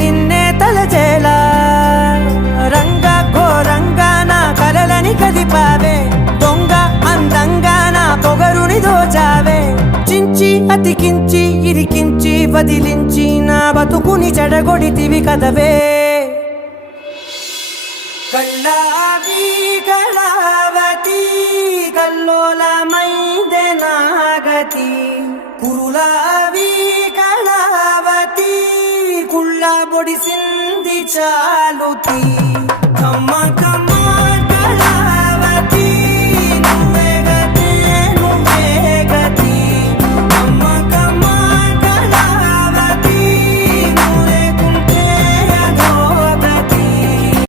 నిన్నే తలచేలా రంగ ఘోరంగా నా కలలని కదిపావే దొంగ అందంగా నా పొగరుని దోచావే చించి అతికించి ఇరికించి వదిలించి నా బతుకుని చెడగొడితివి కదవే కళ్ళావి కళావతి కల్లోలమైందే నాగతి కురులావి కళావతి కుళ్ళ బొడిసింది చాలుతి